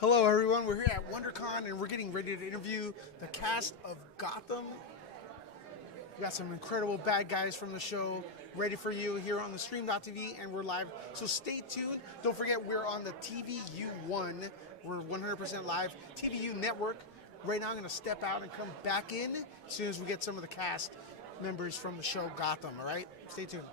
Hello, everyone. We're here at WonderCon, and we're getting ready to interview the cast of Gotham. We got some incredible bad guys from the show ready for you here on the Stream.tv, and we're live. So stay tuned. Don't forget, we're on the TVU1. We're 100% live. TVU Network. Right now, I'm going to step out and come back in as soon as we get some of the cast members from the show Gotham. All right? Stay tuned.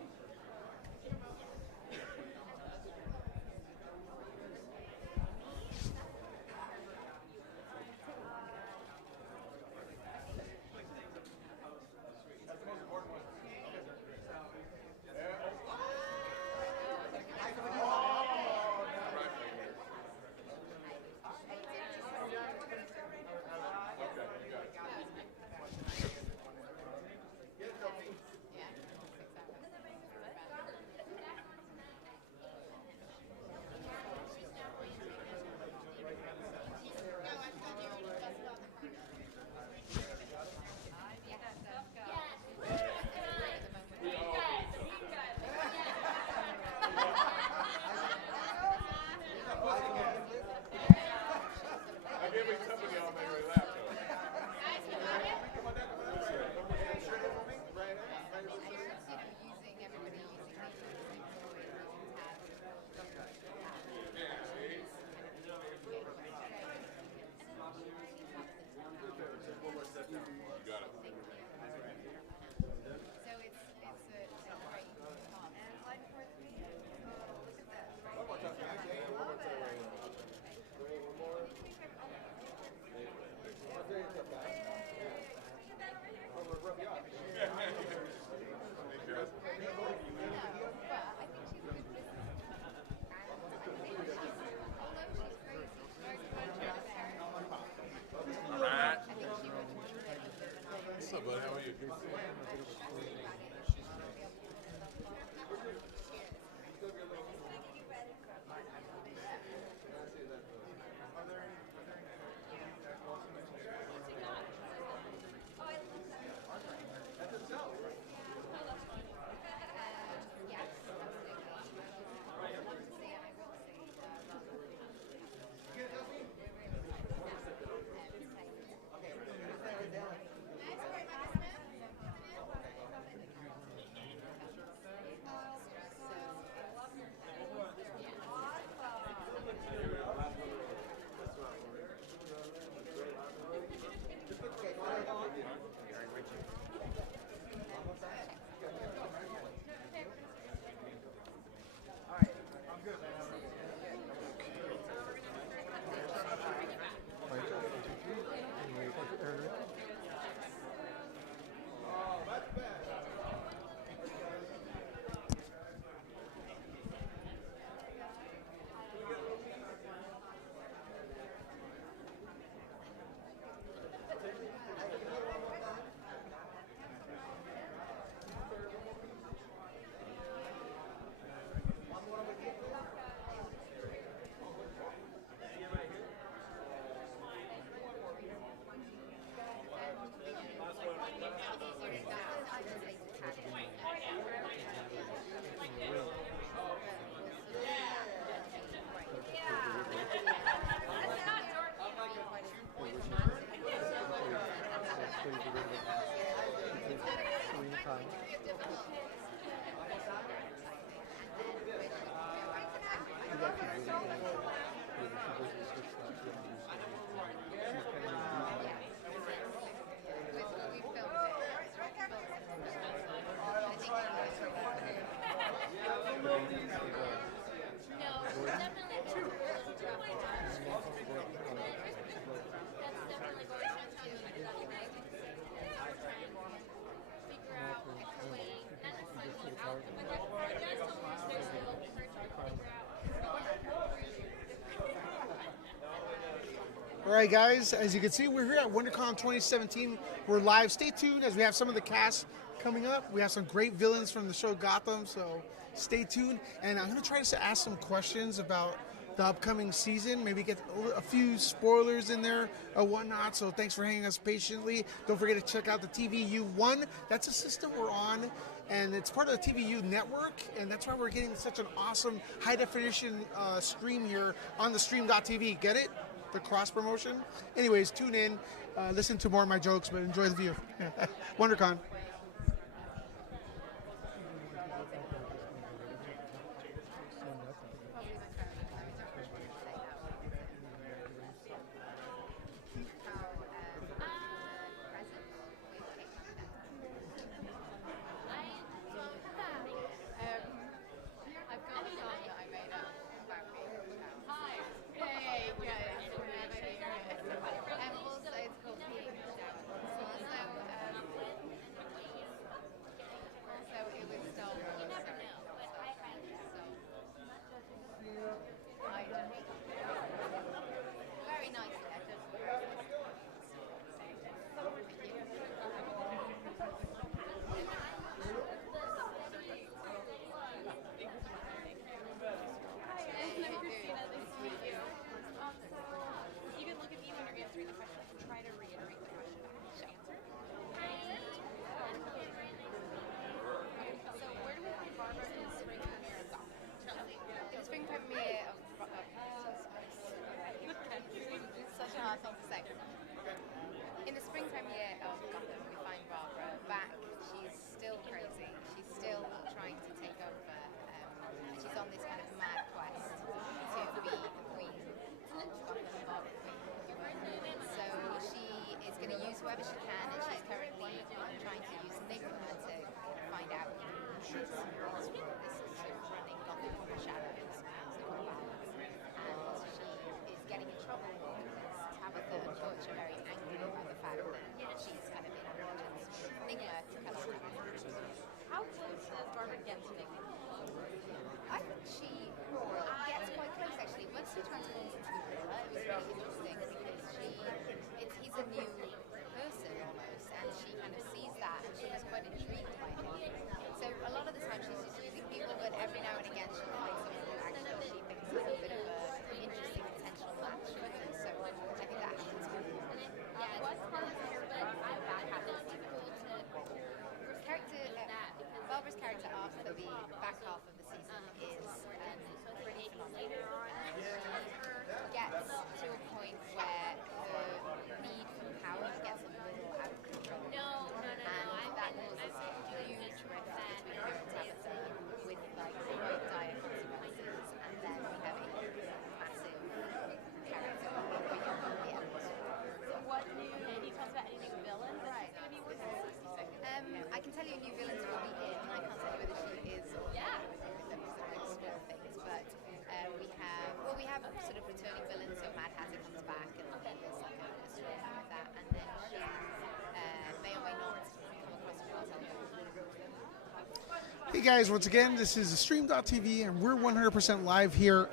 All right, guys, as you can see, we're here at WonderCon 2017. We're live. Stay tuned as we have some of the cast coming up. We have some great villains from the show Gotham, so stay tuned. And I'm going to try to ask some questions about the upcoming season, maybe get a few spoilers in there or whatnot. So thanks for hanging us patiently. Don't forget to check out the TVU1. That's a system we're on. and it's part of the TVU network, and that's why we're getting such an awesome high-definition stream here on the stream.tv. Get it? The cross-promotion? Anyways, tune in, listen to more of my jokes, but enjoy the view. WonderCon. In the spring premiere of Gotham, we find Barbara back. She's still crazy. She's still trying to take over. And she's on this kind of mad quest to be the queen of Gotham, Barbara Queen. So she is going to use whoever she can, and she's currently trying to use Nigma to find out who's this sort of running Gotham from the shadows. And she is getting in trouble because Tabitha and Butch are very angry about the fact that she's kind of in allegiance with Nigma to kind of How close does Barbara get to Nigma? I think she gets quite close actually. Once she transforms into Nigma, it was really interesting because he's a new person almost, and she kind of sees that and she was quite intrigued by him. So a lot of the time she's just using people, but every now and again she'll find someone who actually she thinks is a bit of an interesting potential match with her. So I think that happens with her. What's part of the character that happens to Barbara's character after the back half of the season is pretty phenomenal. Gets to a point where the need for power gets a little out of control. And that causes a huge rift between her and Tabitha with like quite dire consequences. And then we have a massive character moving up at the end. what new, can you tell us about any new villains that she's going to be working with? I can tell you new villains will be in. I can't tell you whether she is or not with them because they're like small things. But we have sort of returning villains. So Mad Hatter comes back, and then there's like a story like that. And then she may or may not come across a cartel. Hey guys, once again, this is Stream.tv, and we're 100% live here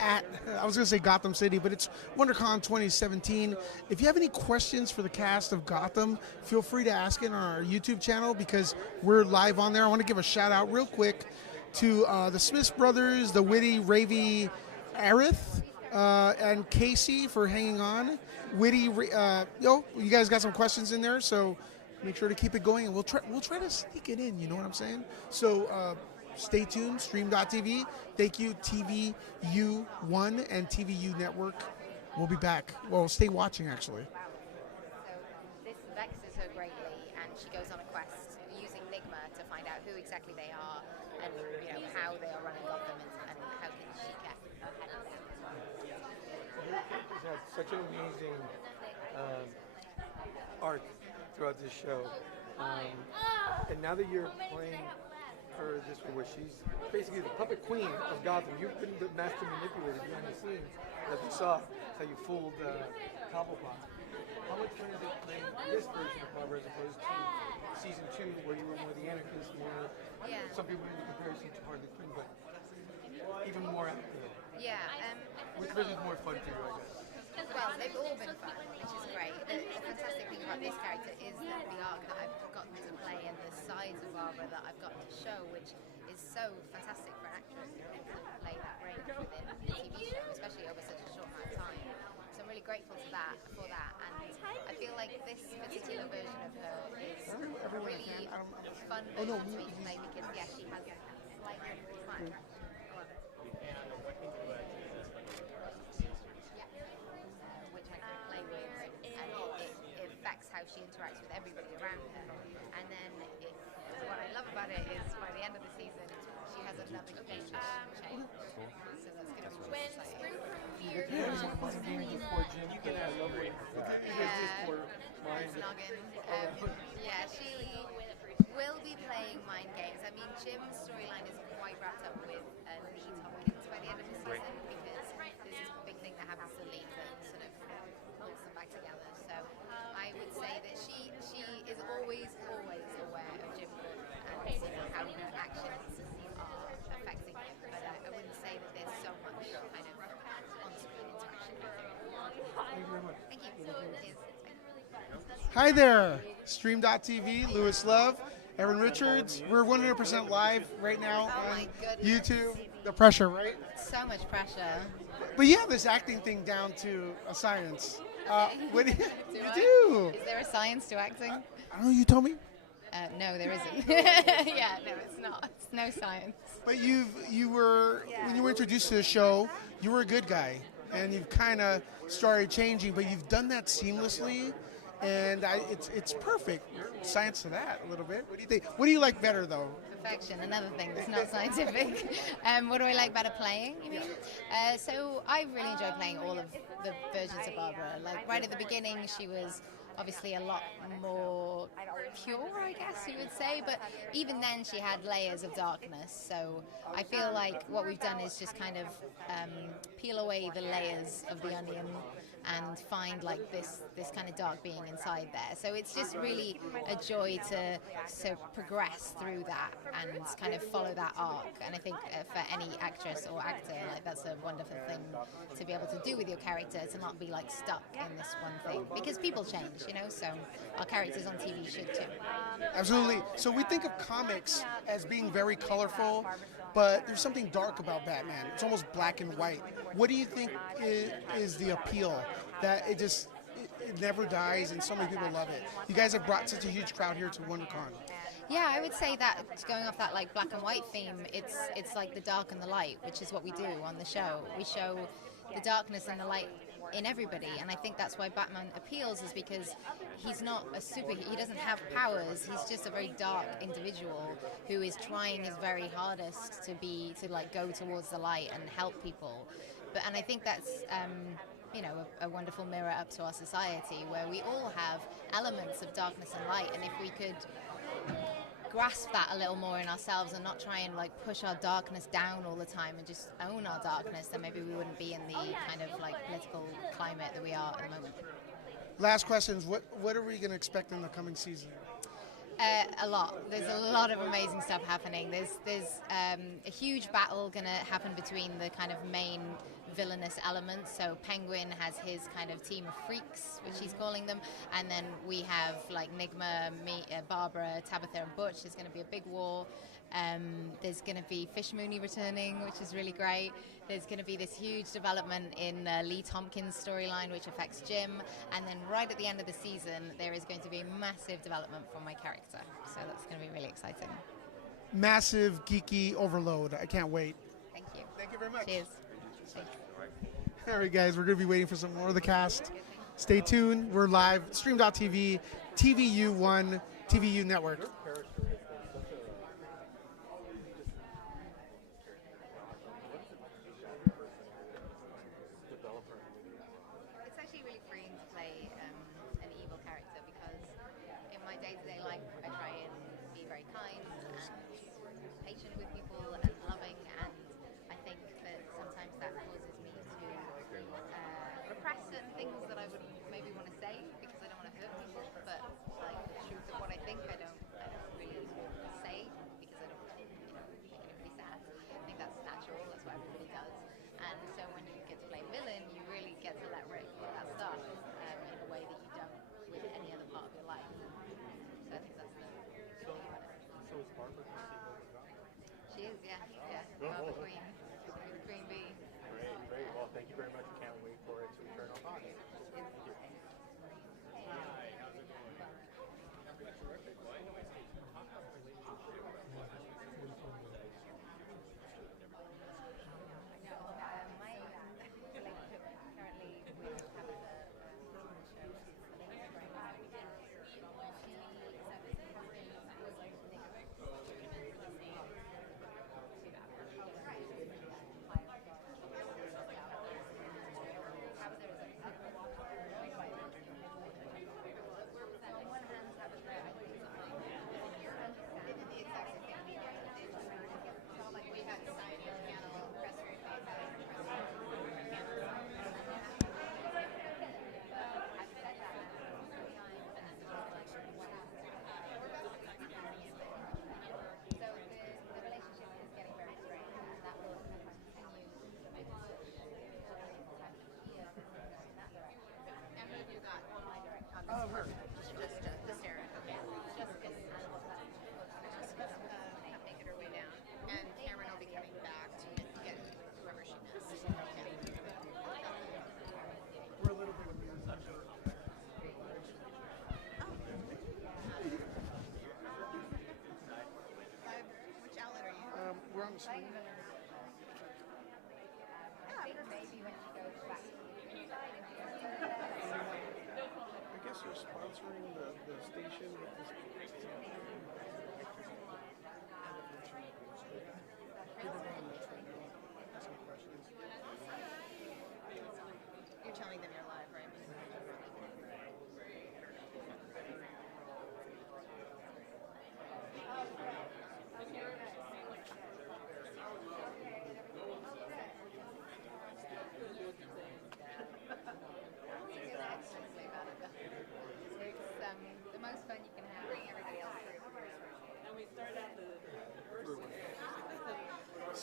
at, I was going to say Gotham City, but it's WonderCon 2017. If you have any questions for the cast of Gotham, feel free to ask it on our YouTube channel because we're live on there. I want to give a shout out real quick to the Smiths brothers, the witty, ravey Aerith, and Casey for hanging on. Witty, you guys got some questions in there, so make sure to keep it going, and we'll try to sneak it in. You know what I'm saying? So stay tuned. Stream.tv. Thank you, TVU1 and TVU Network. We'll be back. Well, stay watching actually. So this vexes her greatly, and she goes on a quest using Nigma to find out who exactly they are and how they are running Gotham and how can she get ahead of them. It's had such an amazing arc throughout this show. And now that you're playing her this way, where she's basically the puppet queen of Gotham, you've been the master manipulator behind the scenes, as we saw, how you fooled Cobblepot. How much fun is it playing this version of Barbara as opposed to season 2, where you were more the anarchist, more, some people in the comparison to Harley Quinn, but even more out there? Yeah. Which version is more fun for you, I guess? Well, they've all been fun, which is great. The fantastic thing about this character is that the arc that I've gotten to play and the sides of Barbara that I've gotten to show, which is so fantastic for an actress to play that range within a TV show, especially over such a short amount of time. So I'm really grateful for that, and I feel like this particular version of her is really fun version to me to play because she has slightly more time. Which I can play with, and it affects how she interacts with everybody around her. And then what I love about it is by the end of the season, she has another huge change. So that's going to be really exciting. She will be playing mind games. I mean, Jim's storyline is quite wrapped up with Lee Tompkins by the end of the season because there's this big thing that happens to Lee that sort of pulls them back together. So I would say that she is always aware of Jim and how his actions are affecting him. But I wouldn't say that there's so much kind of on-screen interaction with him. Thank you very much. Thank you. Hi there, Stream.tv, Lewis Love, Erin Richards. We're 100% live right now on YouTube. The pressure, right? So much pressure. But you have this acting thing down to a science. What do you do? Is there a science to acting? I don't know, you told me. No, there isn't. Yeah, no, it's not. It's no science. But you were when you were introduced to the show, you were a good guy, and you've kind of started changing. But you've done that seamlessly, and it's perfect. Science to that a little bit. What do you think? What do you like better though? Perfection, another thing that's not scientific. What do I like better playing, you mean? So I really enjoy playing all of the versions of Barbara. Like right at the beginning, she was obviously a lot more pure, I guess you would say, but even then she had layers of darkness. So I feel like what we've done is just kind of peel away the layers of the onion and find like this kind of dark being inside there. So it's just really a joy to progress through that and kind of follow that arc. And I think for any actress or actor, like that's a wonderful thing to be able to do with your character, to not be like stuck in this one thing, because people change, you know. So our characters on TV should too. Absolutely. So we think of comics as being very colorful, but there's something dark about Batman. It's almost black and white. What do you think is the appeal? That it never dies and so many people love it. You guys have brought such a huge crowd here to WonderCon. Yeah, I would say that going off that like black and white theme, it's like the dark and the light, which is what we do on the show. We show the darkness and the light in everybody, and I think that's why Batman appeals, is because he's not a superhero. He doesn't have powers. He's just a very dark individual who is trying his very hardest to like go towards the light and help people. And I think that's a wonderful mirror up to our society, where we all have elements of darkness and light, and if we could grasp that a little more in ourselves and not try and like push our darkness down all the time and just own our darkness, then maybe we wouldn't be in the kind of like political climate that we are at the moment. Last questions. What are we going to expect in the coming season? A lot. There's a lot of amazing stuff happening. There's a huge battle going to happen between the kind of main villainous elements. So Penguin has his kind of team of freaks, which he's calling them, and then we have like Nigma, me, Barbara, Tabitha, and Butch. There's going to be a big war. There's going to be Fish Mooney returning, which is really great. There's going to be this huge development in Lee Tompkins' storyline, which affects Jim. And then right at the end of the season, there is going to be a massive development for my character. So that's going to be really exciting. Massive geeky overload. I can't wait. Thank you. Thank you very much. Cheers. Thanks. All right, guys, we're going to be waiting for some more of the cast. Stay tuned. We're live. Stream.tv, TVU1, TVU Network. It's actually really freeing to play an evil character, because in my day-to-day life I try and be very kind and patient with people and loving, and I think that sometimes that causes me to repress certain things that I would maybe want to say because I don't want to hurt people, but like the truth of what I think, I don't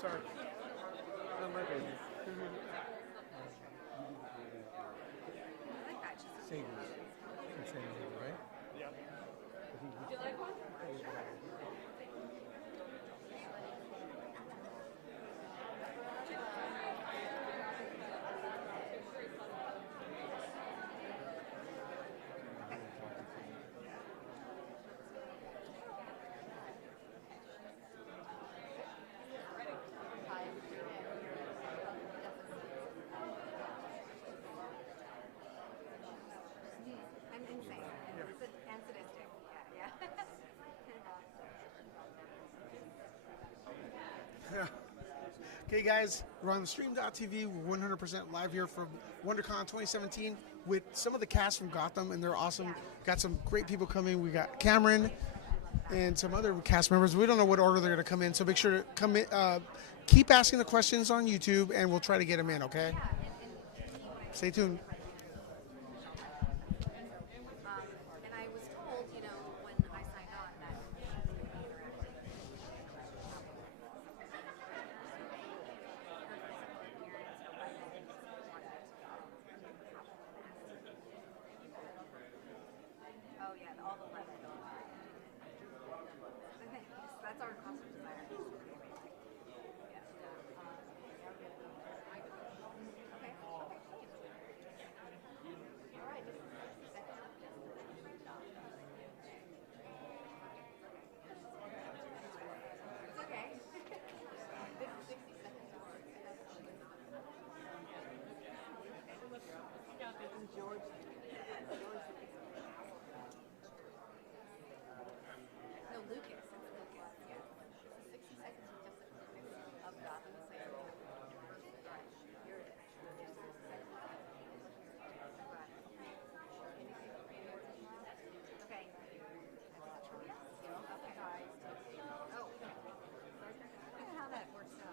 start. Not my baby. Singles. Insane, right? Would you like one? I'm insane. And sadistic. Yeah. Okay, guys, we're on Stream.tv. We're 100% live here from WonderCon 2017 with some of the cast from Gotham, and they're awesome. Got some great people coming. We got Camren and some other cast members. We don't know what order they're going to come in, so make sure to come in. Keep asking the questions on YouTube, and we'll try to get them in, okay? Stay tuned. And I was told, when I signed on that oh yeah, all the leather. That's our costume designer. He's pretty amazing. Okay. All right. It's okay. 60 seconds. George. No, Lucas. It's Lucas. Yeah. This is 60 seconds with Jessica Lucas of Gotham. Here it is. Okay. Oh. Look at how that works out.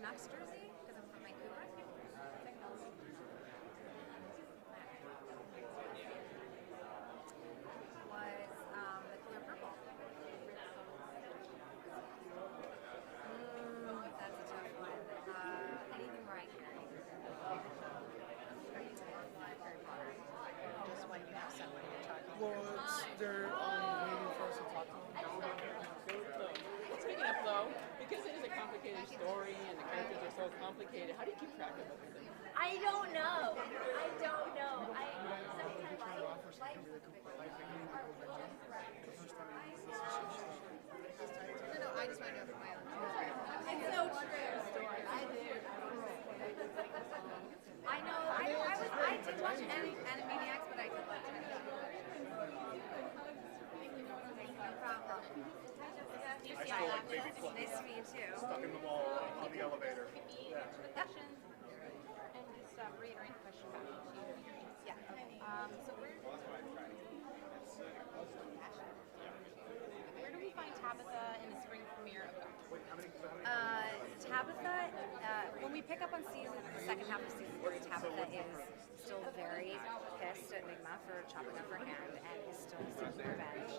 Canucks jersey because I'm from Vancouver. Was the color purple. That's a tough one. Anything Mariah Carey. Harry Potter. Just when you have someone you're talking to. Well, they're waiting for us to talk to them. Speaking of flow, because it is a complicated story and the characters are so complicated, how do you keep track of everything? I don't know. I don't know. I No, I just want to know for my own. It's so true. I do. I did watch Animaniacs, but I did like it. No problem. I still like baby fluff. Nice to meet you too. Stuck in the wall on the elevator. Yeah. And just reiterate the question back to you. Yeah. So where do we find Tabitha in the spring premiere of Gotham? Tabitha, when we pick up on the second half of season 3, Tabitha is still very pissed at Nigma for chopping up her hand and is still seeking revenge.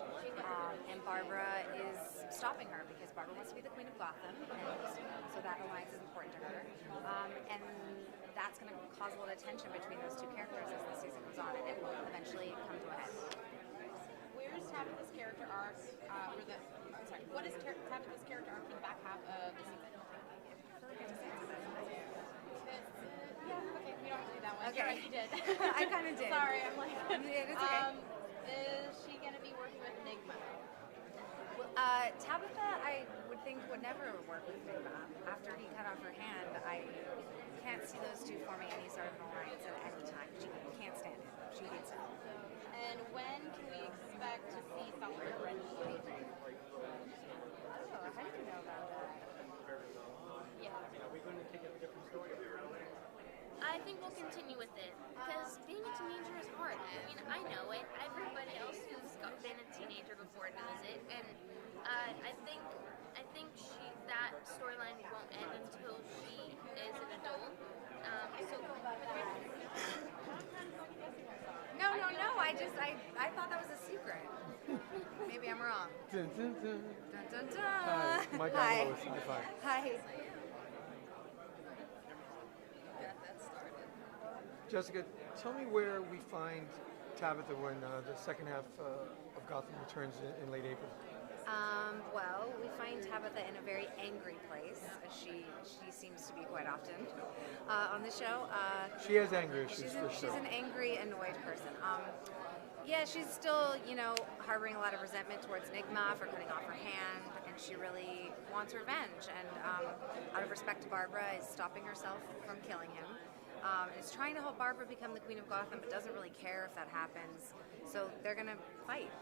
And Barbara is stopping her because Barbara wants to be the queen of Gotham, and so that alliance is important to her. And that's going to cause a little tension between those two characters as the season goes on, and it will eventually come to a head. Where's Tabitha's character arc what is Tabitha's character arc for the back half of the season? Yeah, okay, we don't have to do that one. Okay. You're right, you did. I kind of did. Sorry, I'm like... It's okay. Is she going to be working with Nigma? Tabitha, I would think, would never work with Nigma. After he cut off her hand, I can't see those two forming any sort of alliance at any time. She can't stand it. She hates it. expect to see Selina ready? Oh, how did you know about that? Yeah. I think we'll continue with it because being a teenager is hard. I mean, I know it. Everybody else who's been a teenager before knows it, and I think that storyline won't end until she is an adult. So No. I thought that was a secret. Maybe I'm wrong. Dun, dun, dun. Dun, dun, dun. Hi, Mike Hi. Alamo, Signify. Hi. Jessica, tell me where we find Tabitha when the second half of Gotham returns in late April. Well, we find Tabitha in a very angry place, as she seems to be quite often on the show. She has anger issues for She's sure. an angry, annoyed person. Yeah, she's still, harboring a lot of resentment towards Nigma for cutting off her hand, and she really wants revenge. And out of respect to Barbara, is stopping herself from killing him. Is trying to help Barbara become the Queen of Gotham, but doesn't really care if that happens. So they're going to fight.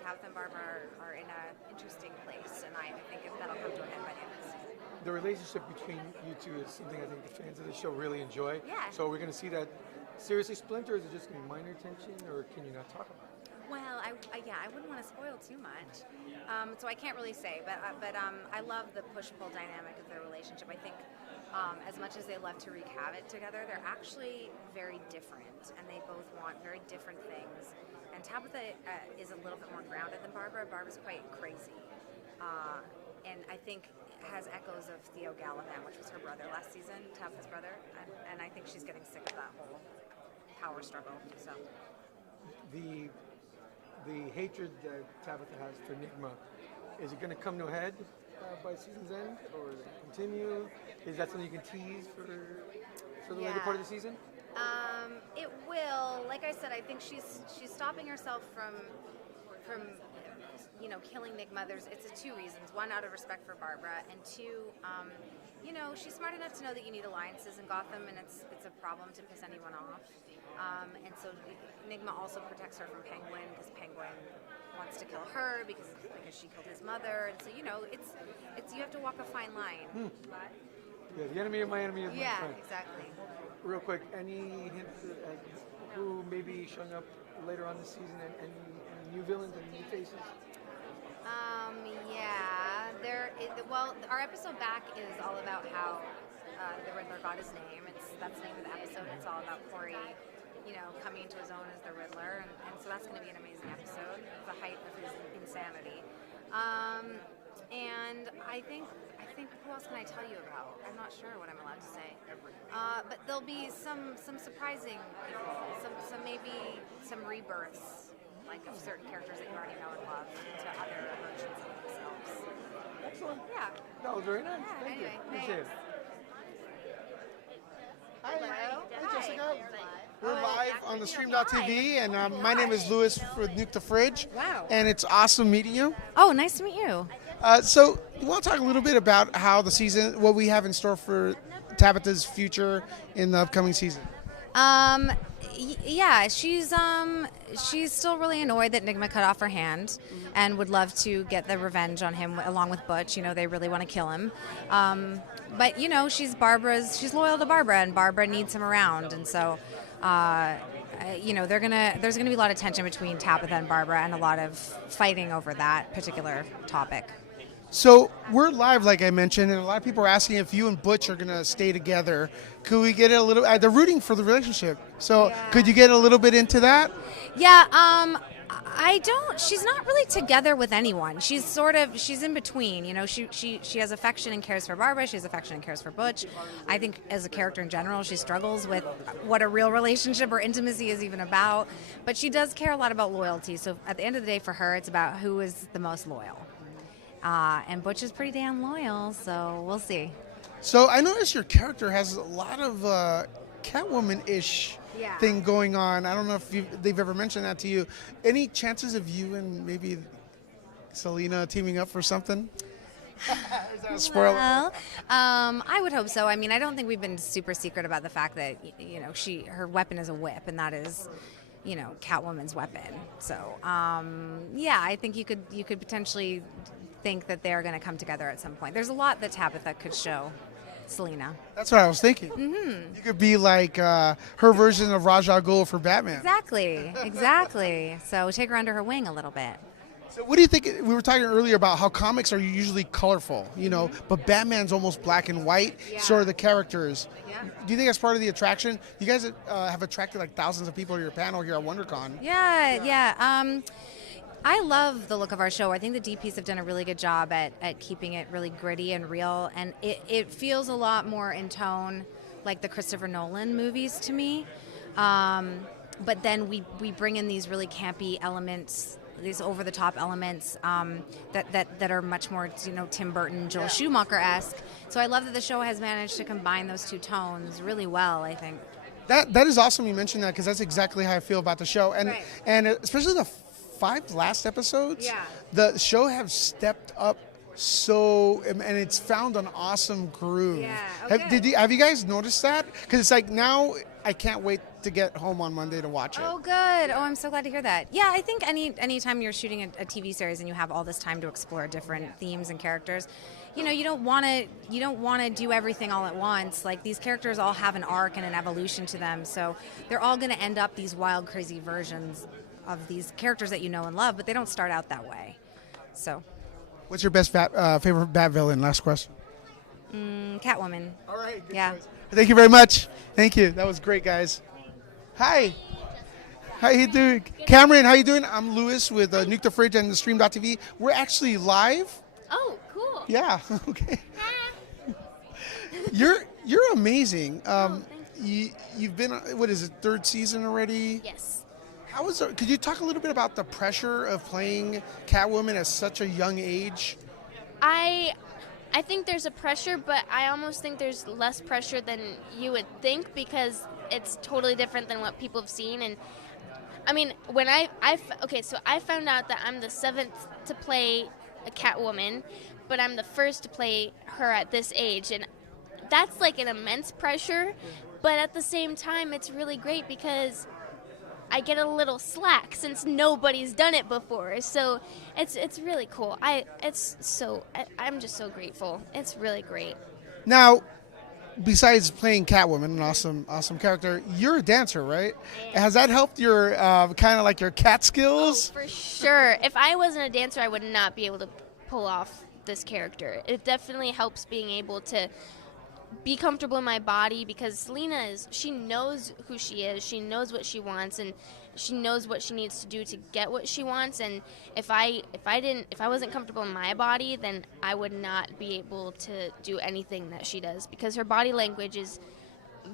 Tabitha and Barbara are in an interesting place, and I think that'll come to a head by the end of the season. The relationship between you two is something I think the fans of the show really enjoy. Yeah. So we're going to see that seriously splinter, or is it just going to be minor tension, or can you not talk about it? Well, I wouldn't want to spoil too much, so I can't really say. But I love the push-pull dynamic of their relationship. I think as much as they love to wreak havoc together, they're actually very different, and they both want very different things. And Tabitha is a little bit more grounded than Barbara. Barbara's quite crazy, and I think has echoes of Theo Galavan, which was her brother last season, Tabitha's brother, and I think she's getting sick of that whole power struggle. So the hatred that Tabitha has for Nigma, is it going to come to a head by season's end, or is it going to continue? Is that something you can tease for the later part of the season? It will. Like I said, I think she's stopping herself from killing Nigma. It's two reasons. One, out of respect for Barbara, and two, she's smart enough to know that you need alliances in Gotham, and it's a problem to piss anyone off. And so Nigma also protects her from Penguin, because Penguin wants to kill her because she killed his mother, and so it's you have to walk a fine line. Yeah, the enemy of my enemy is my friend. Yeah, exactly. Real quick, any hints at who may be showing up later on this season, and any new villains and new faces? Well, our episode back is all about how the Riddler got his name. That's the name of the episode. It's all about Corey, coming into his own as the Riddler, and so that's going to be an amazing episode. It's the height of his insanity. And I think who else can I tell you about? I'm not sure what I'm allowed to say. But there'll be some surprising people, maybe some rebirths, like of certain characters that you already know and love, to other versions of themselves. Excellent. Yeah. That was very nice. Yeah, Thank anyway, you. Appreciate it. Hi, Jessica. Oh, We're live on the stream.tv, and my name is Louis with Nuke the Fridge. Wow. And it's awesome meeting you. Oh, nice to meet you. So, you want to talk a little bit about how the season, what we have in store for Tabitha's future in the upcoming season? Yeah, she's still really annoyed that Nigma cut off her hand, and would love to get the revenge on him along with Butch. They really want to kill him. But she's loyal to Barbara, and Barbara needs him around, and so there's gonna be a lot of tension between Tabitha and Barbara, and a lot of fighting over that particular topic. So we're live, like I mentioned, and a lot of people are asking if you and Butch are going to stay together. Could we get a little? They're rooting for the relationship. So could you get a little bit into that? Yeah. I don't. She's not really together with anyone. She's in between. She has affection and cares for Barbara. She has affection and cares for Butch. I think as a character in general, she struggles with what a real relationship or intimacy is even about. But she does care a lot about loyalty. So at the end of the day, for her, it's about who is the most loyal. And Butch is pretty damn loyal, so we'll see. So I noticed your character has a lot of Catwoman-ish thing going on. I don't know if they've ever mentioned that to you. Any chances of you and maybe Selina teaming up for something? Is that a spoiler? Well, I would hope so. I mean, I don't think we've been super secret about the fact that her weapon is a whip, and that is Catwoman's weapon. So, yeah, I think you could potentially think that they're going to come together at some point. There's a lot that Tabitha could show Selina. That's what I was thinking. Mm-hmm. You could be like her version of Ra's al Ghul for Batman. Exactly. So take her under her wing a little bit. So what do you think? We were talking earlier about how comics are usually colorful, but Batman's almost black and white. Yeah. So are the characters. Yeah. Do you think that's part of the attraction? You guys have attracted like thousands of people to your panel here at WonderCon. Yeah. I love the look of our show. I think the DPs have done a really good job at keeping it really gritty and real, and it feels a lot more in tone like the Christopher Nolan movies to me. But then we bring in these really campy elements, these over-the-top elements that are much more, Tim Burton, Joel Schumacher-esque. So I love that the show has managed to combine those two tones really well, I think. That is awesome you mentioned that, because that's exactly how I feel about the show. And Right. and especially the 5 last episodes, Yeah. the show have stepped up and it's found an awesome groove. Yeah, Have you guys noticed that? Because it's like now I can't wait to get home on Monday to watch it. Oh, good. Oh, I'm so glad to hear that. Yeah, I think anytime you're shooting a TV series and you have all this time to explore different themes and characters, you don't want to do everything all at once. Like, these characters all have an arc and an evolution to them, so they're all going to end up these wild, crazy versions of these characters that you know and love, but they don't start out that way. So, What's your best favorite Bat villain? Last question. Catwoman. All right. Good Yeah. choice. Thank you very much. Thank you. That was great, guys. Hi. How you doing? Camren, how you doing? I'm Louis with Nuke the Fridge and the Stream.tv. We're actually live. Oh, cool. Yeah. Okay. You're amazing. You've been, what is it, 3rd season already? Yes. How is it? Could you talk a little bit about the pressure of playing Catwoman at such a young age? I think there's a pressure, but I almost think there's less pressure than you would think, because it's totally different than what people have seen. And I mean, when I found out that I'm the 7th to play a Catwoman, but I'm the 1st to play her at this age, and that's like an immense pressure. But at the same time, it's really great because I get a little slack since nobody's done it before. So it's really cool. I'm just so grateful. It's really great. Now, besides playing Catwoman, an awesome character, you're a dancer, right? Has that helped your kind of like your cat skills? Oh, for sure. If I wasn't a dancer, I would not be able to pull off this character. It definitely helps being able to be comfortable in my body, because Selina she knows who she is, she knows what she wants, and she knows what she needs to do to get what she wants. And if I wasn't comfortable in my body, then I would not be able to do anything that she does, because her body language is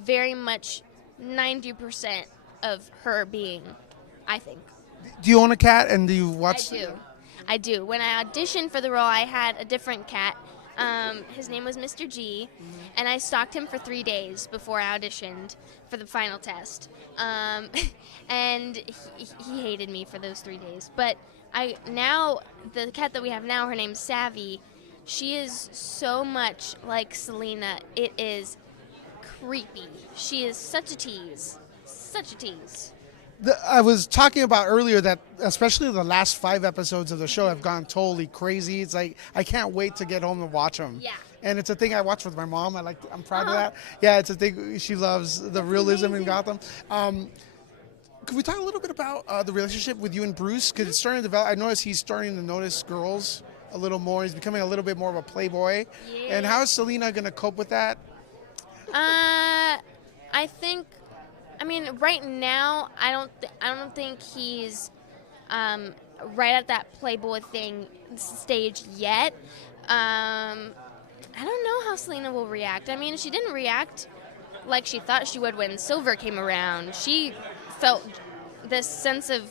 very much 90% of her being, I think. Do you own a cat, and do you watch? I do. When I auditioned for the role, I had a different cat. His name was Mr. G, and I stalked him for 3 days before I auditioned for the final test. And he hated me for those 3 days. But now, the cat that we have now, her name's Savvy. She is so much like Selina. It is creepy. She is such a tease. Such a tease. I was talking about earlier that especially the last 5 episodes of the show have gone totally crazy. It's like I can't wait to get home and watch them. Yeah. And it's a thing I watch with my mom. I'm proud of that. Yeah, it's a thing. She loves the realism in Gotham. Could we talk a little bit about the relationship with you and Bruce? Because it's starting to develop. I noticed he's starting to notice girls a little more. He's becoming a little bit more of a playboy. Yeah. And how is Selina going to cope with that? I think, right now, I don't think he's right at that playboy thing stage yet. I don't know how Selina will react. She didn't react like she thought she would when Silver came around. She felt this sense of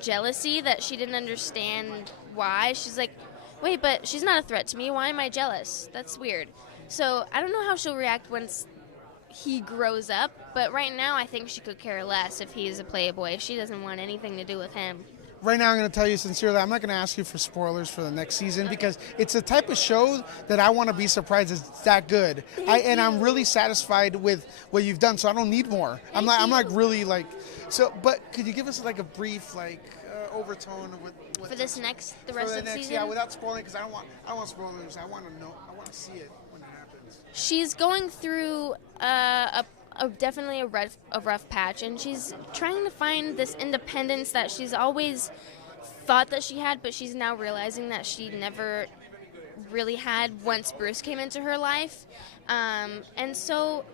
jealousy that she didn't understand why. She's like, wait, but she's not a threat to me. Why am I jealous? That's weird. So I don't know how she'll react once he grows up, but right now I think she could care less if he is a playboy. She doesn't want anything to do with him. right now I'm going to tell you sincerely, I'm not going to ask you for spoilers for the next season because it's the type of show that I want to be surprised it's that good. And I'm really satisfied with what you've done, so I don't need more. I'm not really like so. But could you give us like a brief like overtone of what For this next, the rest for of the season? Yeah, without spoiling, because I don't want spoilers. I want to know. I want to see it when it happens. She's going through definitely a rough patch, and she's trying to find this independence that she's always thought that she had, but she's now realizing that she never really had once Bruce came into her life. And so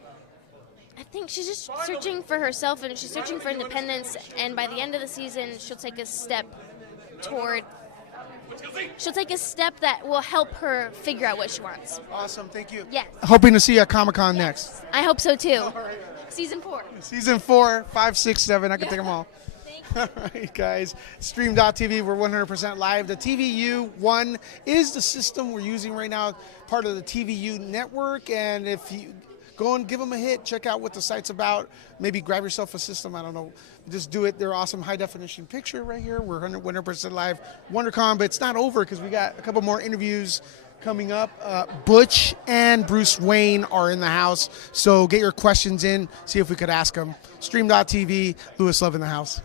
I think she's just searching for herself, and she's searching for independence, and by the end of the season, she'll take a step that will help her figure out what she wants. Awesome, thank you. Yes. Hoping to see you at Comic-Con next. I hope so too. Season 4. Season 4, 5, 6, 7. I can take them all. Thank you. All right, guys. Stream.tv, we're 100% live. The TVU1 is the system we're using right now, part of the TVU network. And if you go and give them a hit, check out what the site's about. Maybe grab yourself a system. I don't know. Just do it. They're awesome. High definition picture right here. We're 100% live. WonderCon, but it's not over because we got a couple more interviews coming up. Butch and Bruce Wayne are in the house. So get your questions in. See if we could ask them. Stream.tv, Louis Love in the house.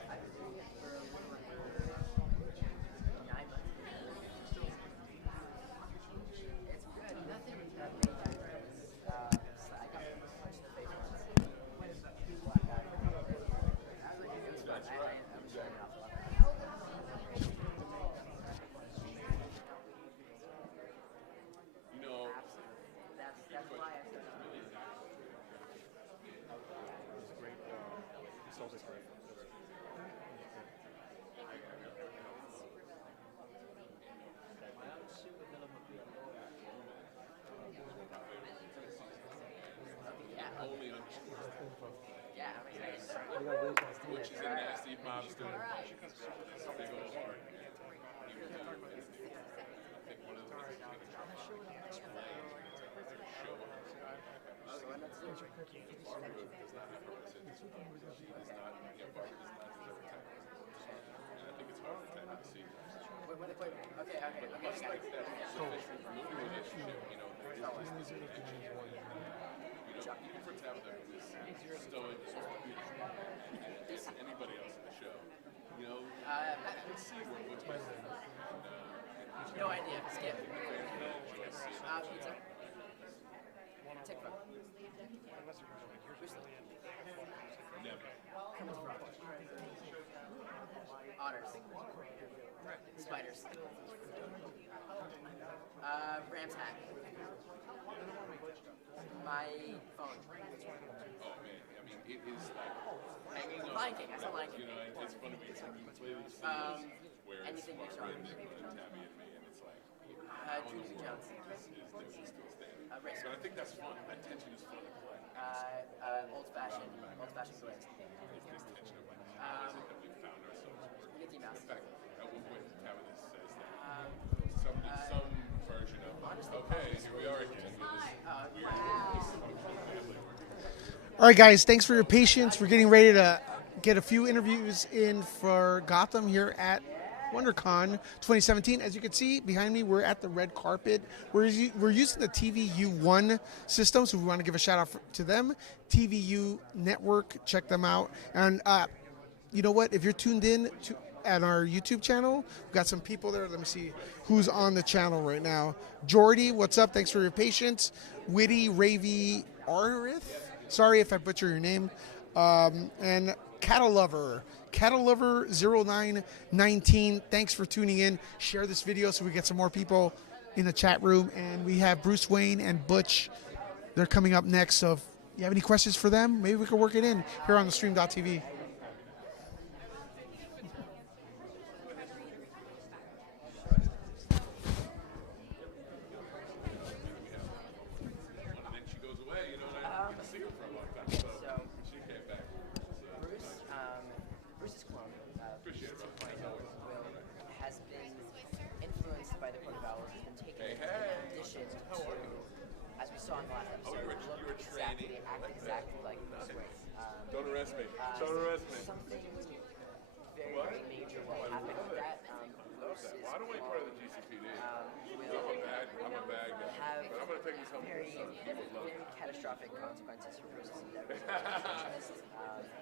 No idea. Skip. Pizza. Tikva. Otters. Spiders. Ram's hat. My phone. Oh man, I mean, it is like hanging up. Lion King. I saw Lion King. You know, it's funny because like you play these things where it's anything like Pixar. Tabby and me, and it's like Judy Jones. is still standing. Race. So I think that's fun. That tension is fun to play. Old fashioned glazed. There's this tension of like how is it that we found ourselves working? Mickey Mouse. In fact, at one point Tabitha says that some version of okay, here we are again. All right, guys, thanks for your patience. We're getting ready to get a few interviews in for Gotham here at WonderCon 2017. As you can see behind me, we're at the red carpet. We're using the TVU1 system, so we want to give a shout out to them. TVU Network, check them out. And you know what? If you're tuned in at our YouTube channel, we've got some people there. Let me see who's on the channel right now. Jordy, what's up? Thanks for your patience. Witty Ravy Arith. Sorry if I butcher your name. And Cattle Lover 0919. Thanks for tuning in. Share this video so we get some more people in the chat room. And we have Bruce Wayne and Butch. They're coming up next. So if you have any questions for them, maybe we can work it in here on the stream.tv. Don't arrest me. Something very, very major will happen with that. Bruce is Well, I don't want to be part of the GCPD. will I'm a bad guy. have But I'm going to take this home. very, very catastrophic consequences for Bruce's endeavors.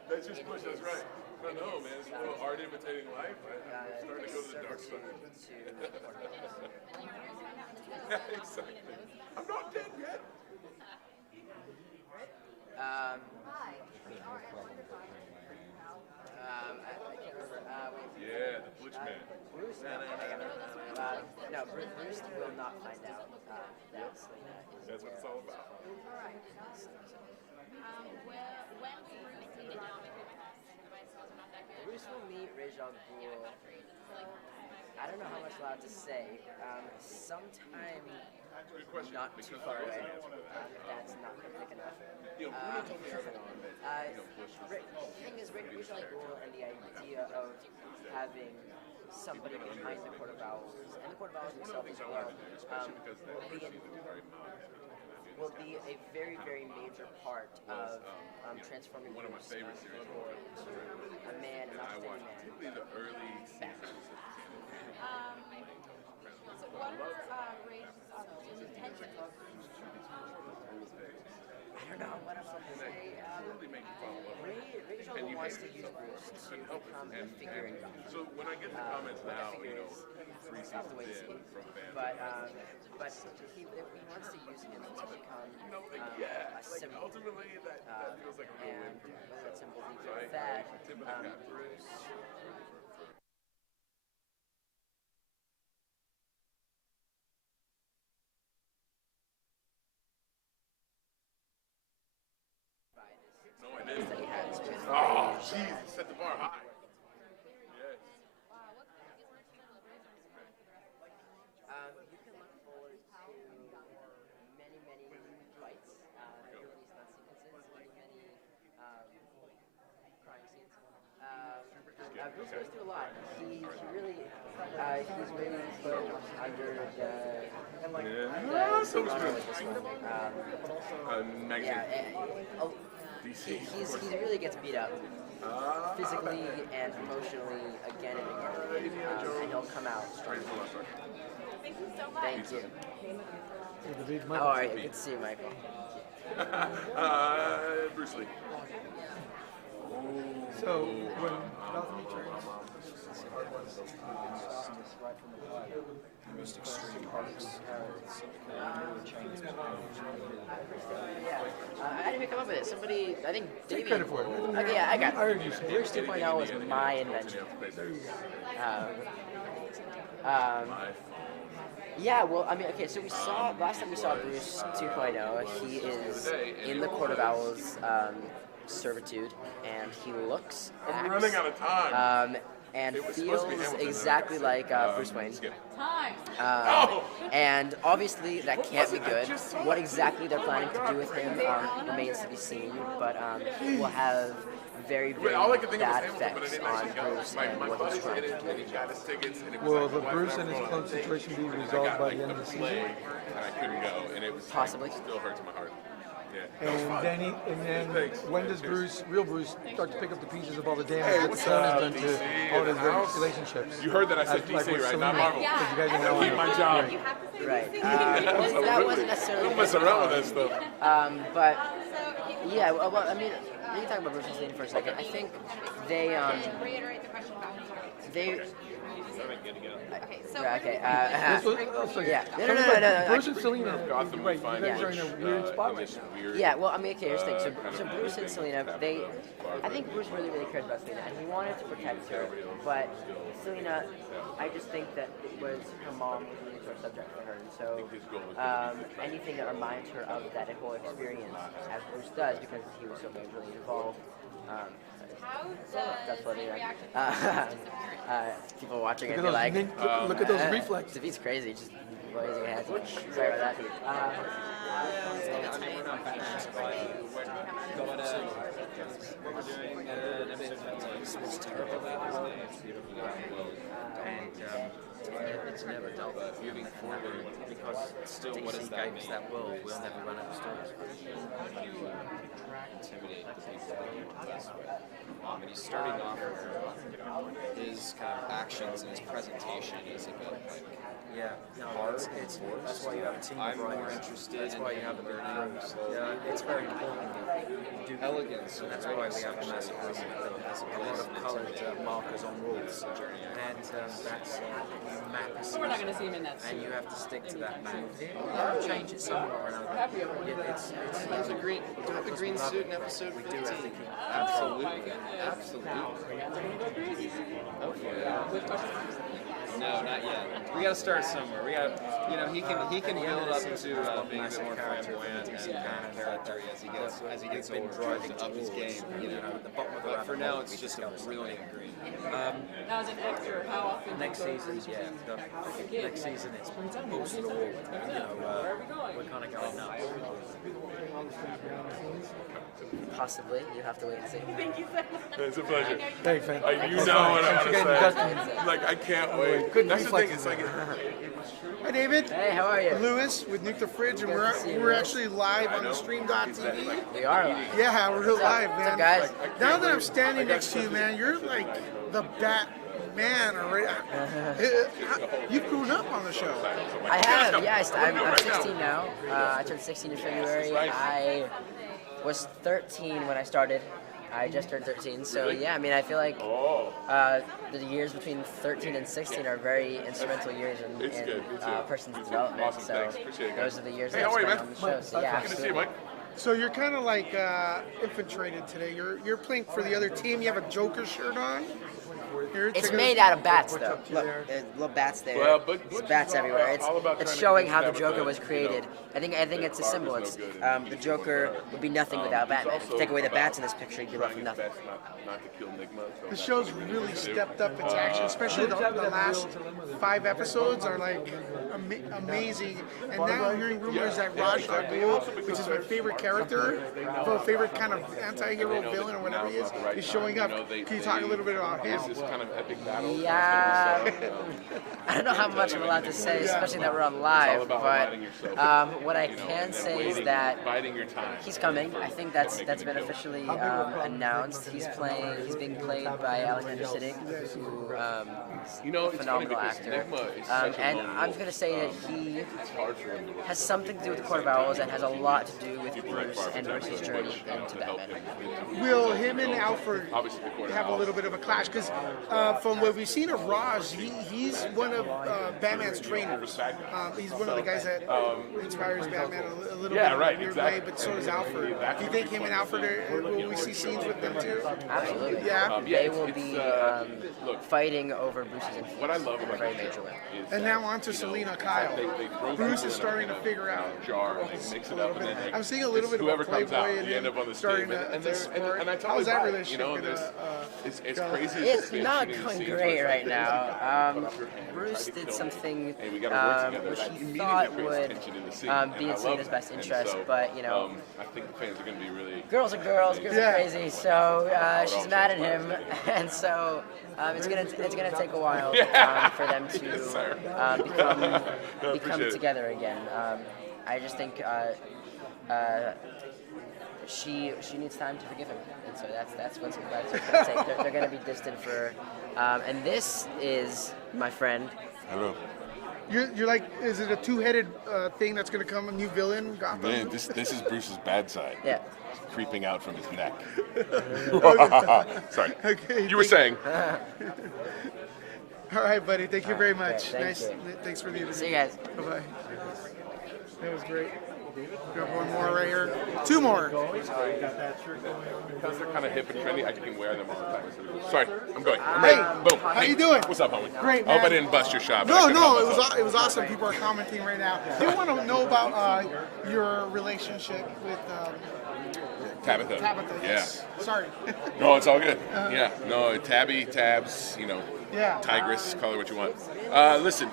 That just pushed us right. I don't know, man. It's a little art imitating life. I'm starting to go to the dark side. Exactly. I'm not dead yet. I can't remember. Yeah, the Butch man. Bruce, no, Bruce will not find out that Selina is. That's what it's all about. When Bruce will meet Ra's al Ghul. I don't know how much allowed to say. Sometime Good question. not too far away. That's not cryptic enough. You know, Bruno told me early on that, Butch was... The thing is, Ra's al Ghul and the idea of having somebody behind the Court of Owls, and the Court of Owls One of the themselves things as I well, wanted to do, especially because that will be scene is very modern. will be a very, very major part of transforming One of my Bruce favorite series into a man, and not I just watched any man. particularly the early seasons of So what are Ray's intentions? I don't know what I'm about to say. really make you fall in love with it. Ra's al And Ghul you wants hate to it, use so Bruce to couldn't help it. become a figure in Gotham. So when I get the comments What now, that figure is, 3 we'll have to seasons wait and in see. from fans, But he wants to use him to become yeah, a like symbol. ultimately that feels like a real win And for me. whether that symbol be So I that, tip of the cap. Bruce. No, I didn't. That he has with Oh, jeez, set the bar high. Yes. You can look forward to many, many fights, released not sequences, many crime scenes. Bruce goes through a lot. He's really put under the So much good. Magazine. yeah, DC. he really gets beat up physically and emotionally again and again, and he'll come out strong. Thank you so much. Thank you. The big How are you? Good to see you, Michael. Bruce Lee. So when Gotham returns, most extreme arcs I didn't even come up with it. Somebody, I think take Damien. credit for it. Okay, yeah, I got I heard you say Bruce 2.0 was my invention. Yeah, well, I mean, okay, so last time we saw Bruce 2.0, he is in the Court of Owls servitude, and he looks, I'm acts, running out of time. and It was supposed to be feels Hamilton, exactly like Bruce Wayne. Skip. And obviously that can't be good. What exactly they're planning to do with him remains to be seen, but will have very, very All I could think of was bad Hamilton, but I effects didn't on actually go. Bruce My and what buddy he's trying did to it, do. and he got his tickets, and it was Will like, the what? Bruce and Whatever, his clone hold on. situation be And I resolved got, by like, the end of the season? play, and I couldn't go, and it was Possibly. Like, still hurts my heart. Yeah. And then Thanks. when does Bruce, real Bruce, start to pick up the pieces of all the damage Hey, that the what's clone has up, done to DC all in his the house? relationships? You heard that I said As- like DC, with right? Selina, Not Marvel. because you guys are I now keep on my the- job. Right. So That really, wasn't necessarily I don't mess around with that stuff. But yeah, well, I mean, we can talk about Bruce and Selina for a second. I think they Reiterate the question about they. Okay, so Yeah, okay. This was- oh, so Yeah. tell No. me about Bruce I- and Selina, Gotham, you're right, we find you guys are in a Butch, weird spot in right this now. weird, Yeah, well, I mean, okay, here's the thing. kind So of Bruce and Selina, I think Bruce really, really cares about Selina, and he wanted to protect her, but Selina, I just think that it was her mom was really sort of subject for her, and so anything that reminds her of that whole experience, as Bruce does, because he was so majorly involved. how That's does what he it react is. to People watching it Look be at like, those, look at those reflexes. He's crazy, just raising hands. Sorry about that. it's never dull. Moving forward, because still what is games that world, we'll never run out of stories. Intimidate the people. but he's starting off where his kind of actions and his presentation is a bit like hard. That's why you have a team I'm of more writers. interested That's in why you have a learning crew. slowly. Yeah, it's very important that you do Elegance. and that's why we have a massive room with a lot of coloured markers on walls. And that's you map a So we're not going to see him in that and suit. you have to stick to that map. You change it somewhere or another. Have we ever? There's a green, do the green suit in episode 15. Absolutely. Absolutely. Oh, yeah. No, not yet. We got to start somewhere. We got, he can build up to being a bit more flamboyant and character as he gets older, tries to up his game. But for now, it's just a brilliant green. Now, as an actor, how often Next do you go season, through next season it's balls to the wall. We're kind of going nuts. Possibly. You have to wait and see. Thank you so much. It's a pleasure. Thanks, man. You know what I want to say. Like, I can't wait. Couldn't That's the thing. reflex It's like Hi, David. Hey, how are you? Lewis with Nuke the Fridge, and Good to see you, we're Lewis. actually live on the stream.tv. We are live. Yeah, we're live, What's man. up, guys? Now that I'm standing next to you, man, you're like the Batman already. You've grown up on the show. I have, yes. I'm 16 now. I turned 16 in February. I was 13 when I started. I just turned 13, so yeah, I mean, I feel like the years between 13 and 16 are very instrumental years in a person's development. Awesome, so thanks. Appreciate it, guys. those are the years Hey, that how I are you, spent man? on the show. So yeah, Good to see you, Mike. So you're kind of like infiltrated today. You're playing for the other team. You have a Joker shirt on. Here, It's take a- made out of bats, though. Look, there's little bats there. Well, but There's Butch bats is everywhere. all about It's trying to showing get how the Tabitha, Joker was created. I think it's a symbol. It's the Joker would be nothing without Batman. If you take away the bats in this picture, you'd be left with nothing. Not to kill Nigma. The show's really stepped up its action, especially the last 5 episodes are like amazing. And now I'm hearing rumors that Raj al Ghul, which is my favorite character, my favorite kind of anti-hero villain or whatever he is showing up. Can you talk a little bit about him? This kind of epic battle. Yeah, I don't know how much I'm allowed to say, especially that we're on live. But what I can say is that he's coming. I think that's been officially announced. He's being played by Alexander Siddig, who is a phenomenal actor. And I'm going to say that he has something to do with the Court of Owls and has a lot to do with Bruce and Bruce's journey into Batman. Will him and Alfred have a little bit of a clash? Because from what we've seen of Raj, he's one of Batman's trainers. He's one of the guys that inspires Batman a little bit in a weird way, but so does Alfred. Do you think him and Alfred, will we see scenes with them too? Absolutely. Yeah. They will be fighting over Bruce's influence in a very major way. And now on to Selina Kyle. Bruce is starting to figure out a little bit. I'm seeing a little bit of a Playboy in him starting to spurt. How's that relationship gonna it's crazy. It's not going great right now. Bruce did something which he thought would be in Selina's best interest, but I think the fans are going to be really. Girls are girls are crazy, so she's mad at him, and so it's gonna take a while for them to become together again. I just think she needs time to forgive him, and so that's what's gonna take. They're gonna be distant for, and this is my friend. Hello. You're like, is it a two-headed thing that's going to come, a new villain, Gotham? Man, this is Bruce's bad side. Yeah. Creeping out from his neck. Sorry. Okay, You were saying. All right, buddy. Thank you very much. Thank you. Thanks for the interview. See you guys. Bye-bye. That was great. We have one more right here. 2 more. Because they're kind of hip and trendy, I can wear them all the time. Sorry, I'm going. I'm Hey, ready. Boom. how Hey, you doing? What's up, homie? Great, I hope I man. didn't bust your shot. but I No, couldn't help it myself. was awesome. People are commenting right now. They want to know about your relationship with Tabitha. Tabitha. Yes. Sorry. No, it's all good. Yeah. No, Tabby, Tabs, Yeah. Tigress, call it what you want. Listen,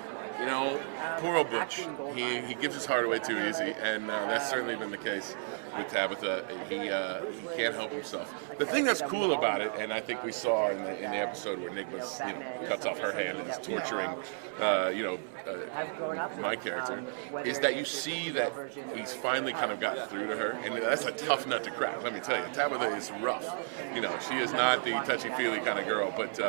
poor old Butch. he gives his heart away too easy, and that's certainly been the case with Tabitha. He can't help himself. The thing that's cool about it, and I think we saw in the episode where Nigma cuts off her hand and is torturing my character, is that you see that he's finally kind of gotten through to her, and that's a tough nut to crack. Let me tell you, Tabitha is rough. She is not the touchy-feely kind of girl, but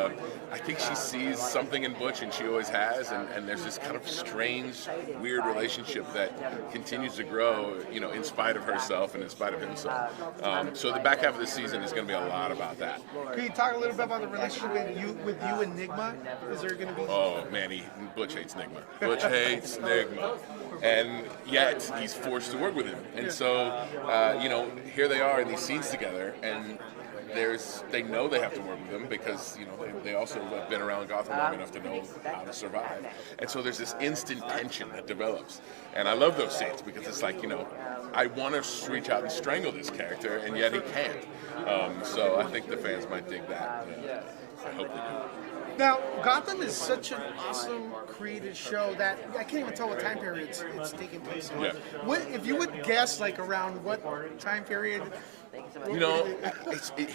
I think she sees something in Butch, and she always has, and there's this kind of strange, weird relationship that continues to grow, in spite of herself and in spite of himself. So the back half of the season is going to be a lot about that. Can you talk a little bit about the relationship with you and Nigma? Is there going to be? Oh man, Butch hates Nigma. Butch hates Nigma, and yet he's forced to work with him. And so, here they are in these scenes together, and they know they have to work with him because they also have been around Gotham long enough to know how to survive. And so there's this instant tension that develops, and I love those scenes because it's like I want to reach out and strangle this character, and yet he can't. So I think the fans might dig that. I hope they do. Now, Gotham is such an awesome created show that I can't even tell what time period it's taking place in. Yeah. What if you would guess around what time period?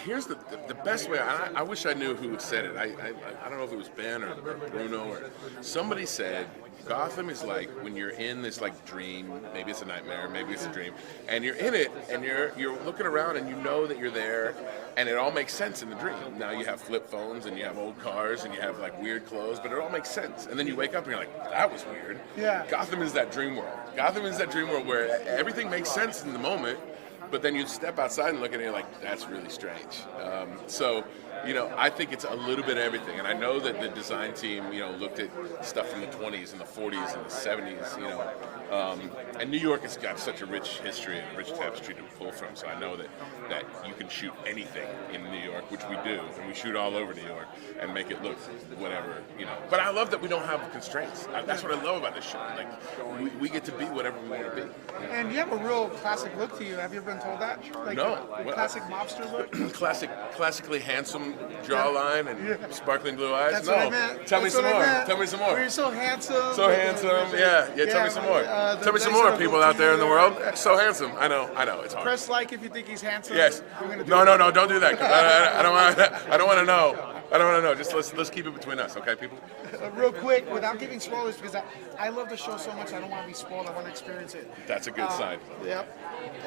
Here's the best way. I wish I knew who said it. I don't know if it was Ben or Bruno or somebody said Gotham is like when you're in this dream. Maybe it's a nightmare, maybe it's a dream, and you're in it, and you're looking around, and you know that you're there, and it all makes sense in the dream. Now you have flip phones, and you have old cars, and you have weird clothes, but it all makes sense. And then you wake up, and you're like, that was weird. Yeah. Gotham is that dream world. Gotham is that dream world where everything makes sense in the moment. But then you step outside and look at it and you're like, that's really strange. So, I think it's a little bit of everything. And I know that the design team, looked at stuff from the 20s and the 40s and the 70s, and New York has got such a rich history and a rich tapestry to pull from. So I know that you can shoot anything in New York, which we do, and we shoot all over New York and make it look whatever, But I love that we don't have constraints. That's what I love about this show. We get to be whatever we want to be. And you have a real classic look to you. Have you ever been told that? No. Classic mobster look? Classically handsome jawline and sparkling blue eyes. That's no. what I meant. Tell me some more. Tell me some more. You're so handsome. So handsome. Yeah. Tell me some more. Tell me some more, people out there in the world. So handsome. I know. It's hard. Press like if you think he's handsome. Yes. No. Don't do that. I don't want to know. I don't want to know. Just let's keep it between us, okay, people? Real quick, without giving spoilers, because I love the show so much, I don't want to be spoiled. I want to experience it. That's a good sign. Yep.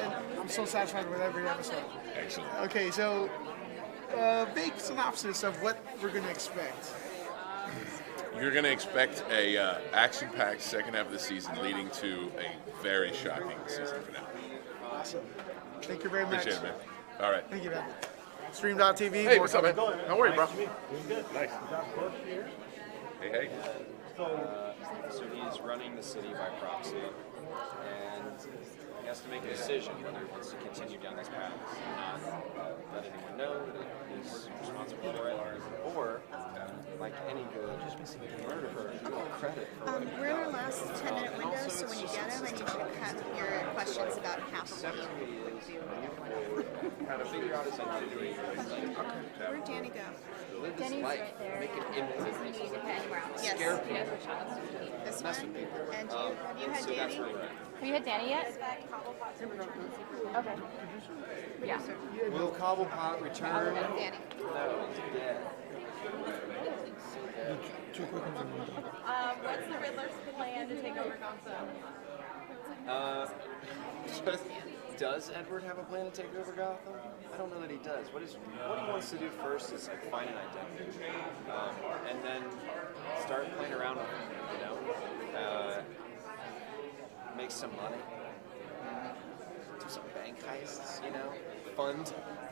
And I'm so satisfied with every episode. Excellent. Okay, so big synopsis of what we're going to expect. You're going to expect a action-packed second half of the season leading to a very shocking season finale. Awesome. Thank you very much. Appreciate it, man. All right. Thank you, man. Stream.tv. Hey, what's up, man? How are you, bro? Nice. Hey. So he's running the city by proxy, and he has to make a decision whether he wants to continue down this path and not let anyone know that he's responsible for it, or, like any good murderer, you want credit for it. We're in our last 10-minute window, so when you get them, I need you to cut your questions about half of what you do. How to figure out his identity. Where'd Danny go? Live his life. Make it impact. Yes. Scare people. This Mess one? with people. And have you had So that's Danny? where we're at. Have you had Danny yet? Okay. Yeah. Will Cobblepot return? Danny. No, he's dead. Two quick ones. What's the Riddler's plan to take over Gotham? Does Edward have a plan to take over Gotham? I don't know that he does. What he wants to do first is find an identity, and then start playing around with it. Make some money, do some bank heists,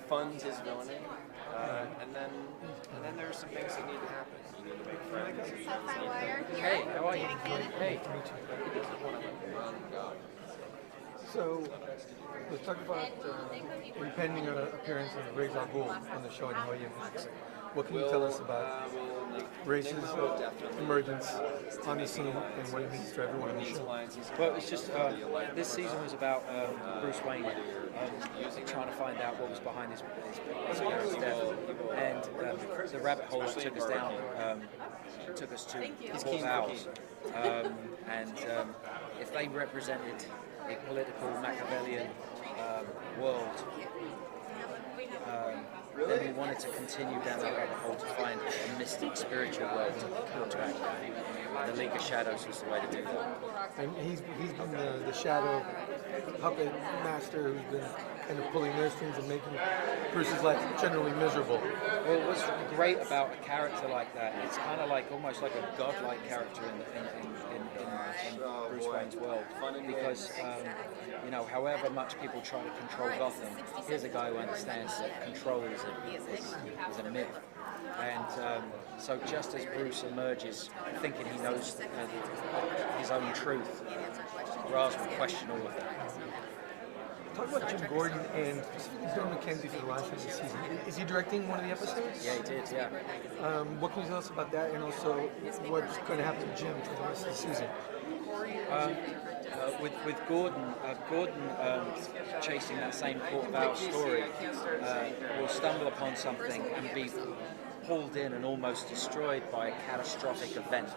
fund his villainy, and then there are some things that need to happen. You need to make friends. Sci-Fi Wire here. Hey, how are you? Danny Cannon. Hey, he doesn't want to run Gotham. So, let's talk about impending appearance of Ra's al Ghul on the show and how he impacts it. What can you tell us about Race's emergence on the scene and what it means to everyone on the show? Well, it's just this season was about Bruce Wayne trying to find out what was behind his parents' death, and the rabbit hole that took us down took us to his key hours, and if they represented a political Machiavellian world, then we wanted to continue down that rabbit hole to find a mystic, spiritual world to counteract that. The League of Shadows was the way to do that. And he's been the shadow puppet master who's been kind of pulling their strings and making Bruce's life generally miserable. Well, what's great about a character like that, it's kind of like almost like a godlike character in Bruce Wayne's world, because you know, however much people try to control Gotham, here's a guy who understands that control is a myth. And so just as Bruce emerges thinking he knows his own truth, Ra's will question all of that. Talk about Jim Gordon and specifically Bill McKenzie for the last of the season. Is he directing one of the episodes? Yeah, he did, yeah. What can you tell us about that, and also what's going to happen to Jim for the rest of the season? With Gordon, chasing that same Court of Owls story, will stumble upon something and be pulled in and almost destroyed by a catastrophic event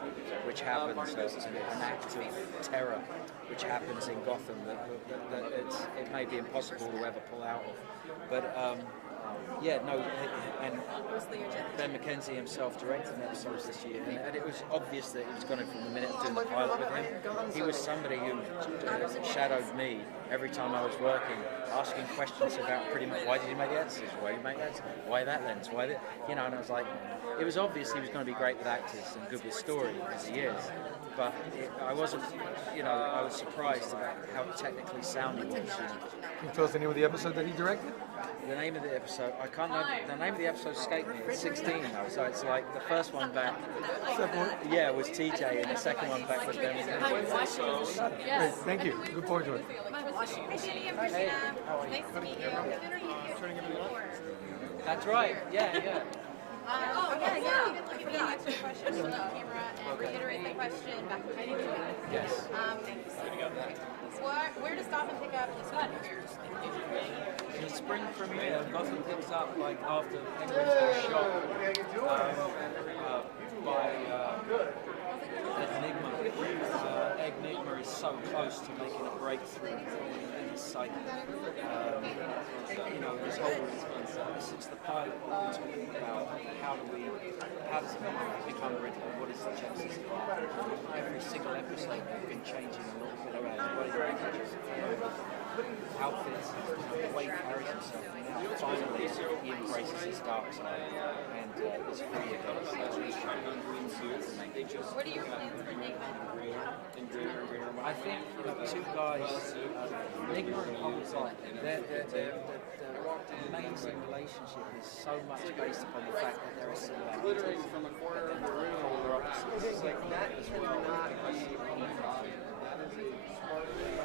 which happens, an act of terror which happens in Gotham that it may be impossible to ever pull out of. But and Ben McKenzie himself directed episodes this year, and it was obvious that he was going to, from the minute of doing the pilot with him, he was somebody who shadowed me every time I was working, asking questions about pretty much why did you make that decision, why did you make that, why that lens, why that, you know, and I was like, it was obvious he was going to be great with actors and good with story, as he is, but I wasn't, you know, I was surprised about how technically sound he was. Can you tell us the name of the episode that he directed? The name of the episode, I can't know, the name of the episode escaped me. It's 16 now, so it's like the first one back, yeah, was TJ, and the second one back was Ben. Great, thank you. Look forward to it. Hey, nice to meet you. That's right, yeah. I forgot to ask you a question on camera and reiterate the question back to you. Yes. Where does Gotham pick up this one? The spring premiere, Gotham picks up like after Penguin's been shot by Nigma. Nigma is so close to making a breakthrough in his psyche. You know, this whole since the pilot, we're talking about how does it become Riddler? What is the genesis of it? Every single episode we've been changing a little bit around outfits, the way he carries himself. Now finally he embraces his dark side and is free again. What are your plans for Nigma? I think two guys, Nigma and Homicide, their amazing relationship is so much based upon the fact that they're a similarity. From a corner of the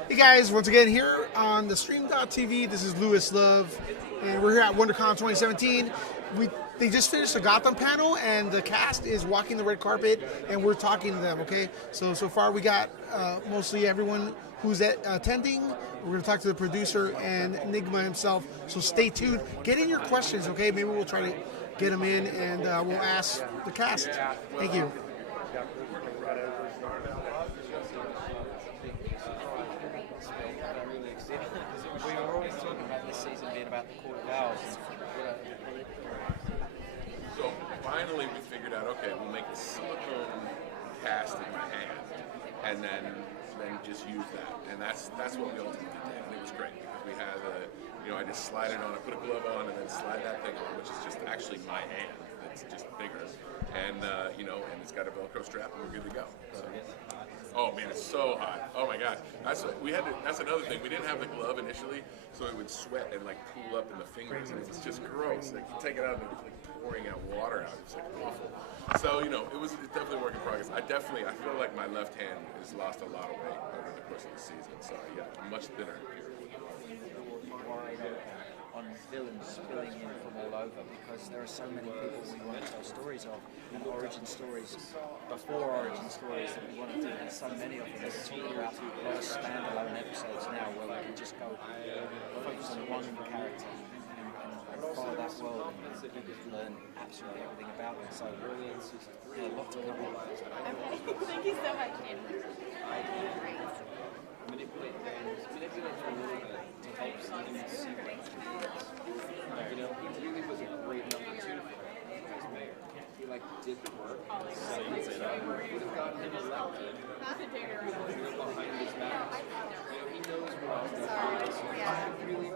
Hey guys, once again here on the Stream.tv, this is Lewis Love, and we're here at WonderCon 2017. They just finished the Gotham panel, and the cast is walking the red carpet, and we're talking to them, okay? So far we got mostly everyone who's attending. We're going to talk to the producer and Nigma himself, so stay tuned. Get in your questions, okay? Maybe we'll try to get them in, and we'll ask the cast. Thank you. We were always talking about this season being about the Court of Owls. So finally we figured out, okay, we'll make a silicone cast in my hand, and then just use that, and that's what we ultimately did, and it was great because we had I just slide it on, I put a glove on, and then slide that thing on, which is just actually my hand. It's just bigger, and and it's got a Velcro strap, and we're good to go. So. Oh man, it's so hot. Oh my gosh. That's another thing. We didn't have the glove initially, so it would sweat and like pool up in the fingers, and it's just gross. Like you take it out and it's like pouring out water out. It's like awful. So, it's definitely a work in progress. I feel like my left hand has lost a lot of weight over the course of the season. So yeah, I'm much thinner here. On villains spilling in from all over, because there are so many people we want to tell stories of, and origin stories before origin stories that we want to do. There's so many of them. We're talking about a lot of standalone episodes now where we can just go focus on one character and follow that world and learn absolutely everything about them. So a lot to cover. Thank you so much, Andrew. manipulate things, manipulate them a little bit to help Selina see what he is. You know, he really was a great number 2 for him as mayor. He like did the work, said it, would have gotten him elected. You know, behind his back. You know, he knows what he's doing. So really,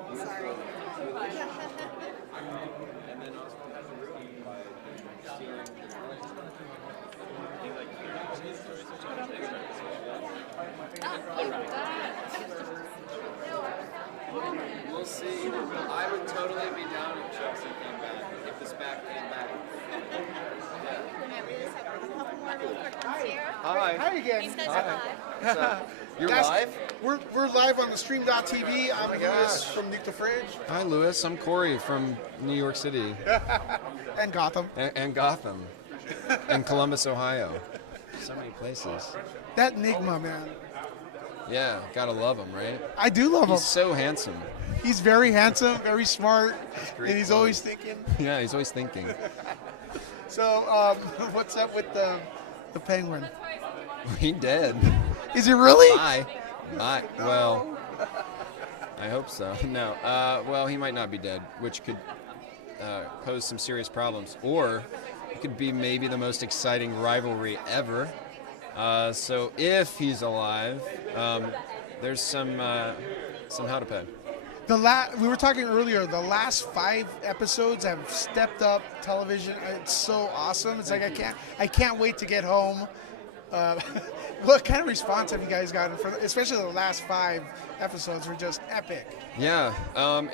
and then also has a ruin by stealing the coins. He like we'll see. I would totally be down if Chelsea came back. If the SPAC came back. Hi. Hi again. These guys are live. What's up? You're Guys, live? We're live on the stream.tv. I'm Lewis from Nuke the Fridge. Hi, Lewis. I'm Corey from New York City. And Gotham. And Gotham. And Columbus, Ohio. So many places. That Nigma, man. Yeah, gotta love him, right? I do love him. He's so handsome. He's very handsome, very smart, great and he's fun. always thinking. Yeah, he's always thinking. So, what's up with the penguin? He dead. Is it really? Bye. Well, I hope so. No. Well, he might not be dead, which could pose some serious problems. Or it could be maybe the most exciting rivalry ever. So if he's alive, there's some how to pay. We were talking earlier. The last 5 episodes have stepped up television. It's so awesome. It's like I can't wait to get home. What kind of response have you guys gotten for, especially the last 5 episodes were just epic? Yeah,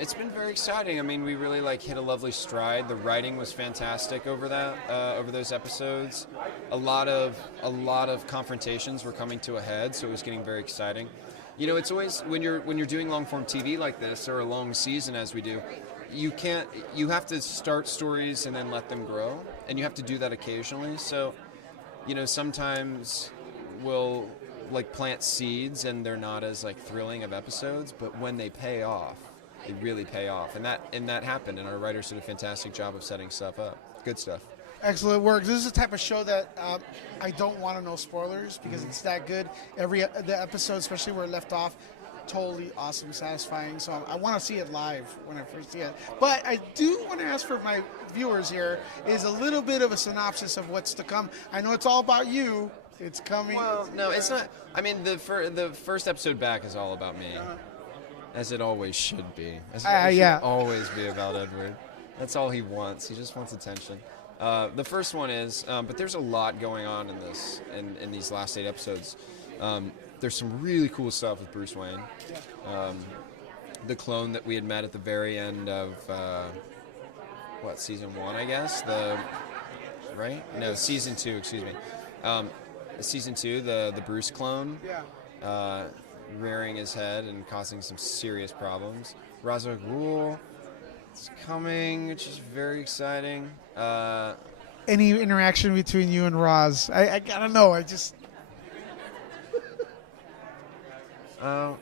it's been very exciting. I mean, we really hit a lovely stride. The writing was fantastic over those episodes. A lot of confrontations were coming to a head, so it was getting very exciting. You know, it's always when you're doing long form TV like this or a long season as we do, you have to start stories and then let them grow, and you have to do that occasionally. So, you know, sometimes we'll plant seeds and they're not as thrilling of episodes, but when they pay off, they really pay off, and that happened, and our writers did a fantastic job of setting stuff up. Good stuff. Excellent work. This is the type of show that I don't want to know spoilers because it's that good. The episode, especially where it left off, totally awesome, satisfying. So I want to see it live when I first see it. But I do want to ask for my viewers here is a little bit of a synopsis of what's to come. I know it's all about you. It's coming. Well, no, it's not. I mean, the first episode back is all about me, as it always should be. As it should always be about Edward. That's all he wants. He just wants attention. The first one is, but there's a lot going on in these last 8 episodes. There's some really cool stuff with Bruce Wayne. The clone that we had met at the very end of season 1, I guess. Season 2. Excuse me. Season 2, the Bruce clone, rearing his head and causing some serious problems. Ra's al Ghul is coming, which is very exciting. Any interaction between you and Roz? I gotta know.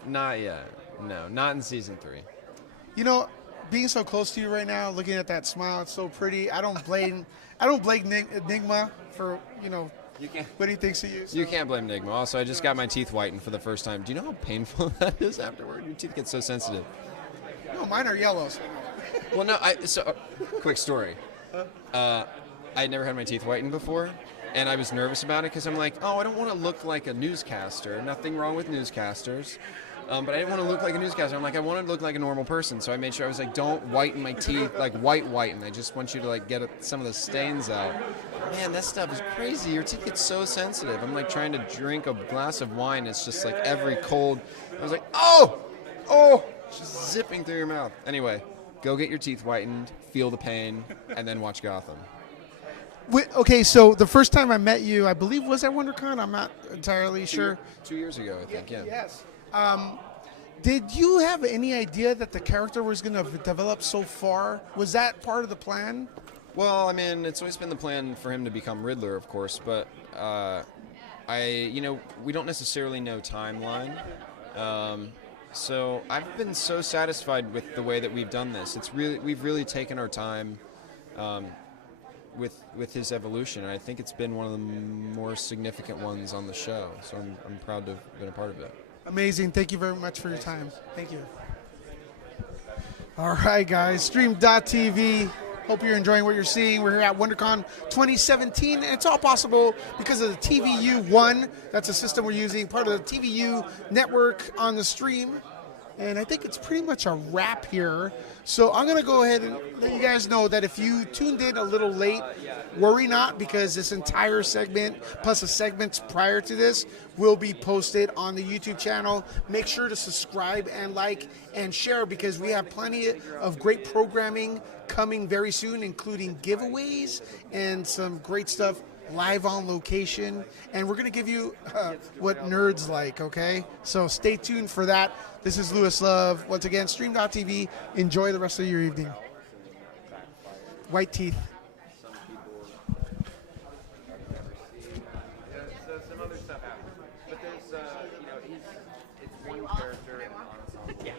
Not yet. No, not in season 3. You know, being so close to you right now, looking at that smile, it's so pretty. I don't blame Nigma for what he thinks of you. So. You can't blame Nigma. Also, I just got my teeth whitened for the first time. Do you know how painful that is afterward? Your teeth get so sensitive. No, mine are yellow. Well, no. Quick story. I had never had my teeth whitened before, and I was nervous about it because I'm like, I don't want to look like a newscaster. Nothing wrong with newscasters. But I didn't want to look like a newscaster. I'm like, I want to look like a normal person. So I made sure I was like, don't whiten my teeth, whiten. I just want you to get some of the stains out. Man, that stuff is crazy. Your teeth get so sensitive. I'm trying to drink a glass of wine. It's just every cold. I was like, oh, just zipping through your mouth. Anyway, go get your teeth whitened, feel the pain, and then watch Gotham. Okay, so the first time I met you, I believe was at WonderCon. I'm not entirely sure. 2 years ago, I think. Yeah. Yes. Did you have any idea that the character was going to develop so far? Was that part of the plan? Well, I mean, it's always been the plan for him to become Riddler, of course, but we don't necessarily know timeline. So I've been so satisfied with the way that we've done this. We've really taken our time with his evolution, and I think it's been one of the more significant ones on the show. So I'm proud to have been a part of it. Amazing. Thank you very much for your time. Thank you. All right, guys. Stream.tv. Hope you're enjoying what you're seeing. We're here at WonderCon 2017, and it's all possible because of the TVU1. That's a system we're using, part of the TVU network on the stream. And I think it's pretty much a wrap here. So I'm going to go ahead and let you guys know that if you tuned in a little late, worry not, because this entire segment, plus the segments prior to this, will be posted on the YouTube channel. Make sure to subscribe and like and share, because we have plenty of great programming coming very soon, including giveaways and some great stuff live on location. And we're going to give you what nerds like, okay? So stay tuned for that. This is Louis Love. Once again, Stream.tv. Enjoy the rest of your evening. White teeth. Some other stuff happens. But there's, it's one character and an ensemble. Yeah.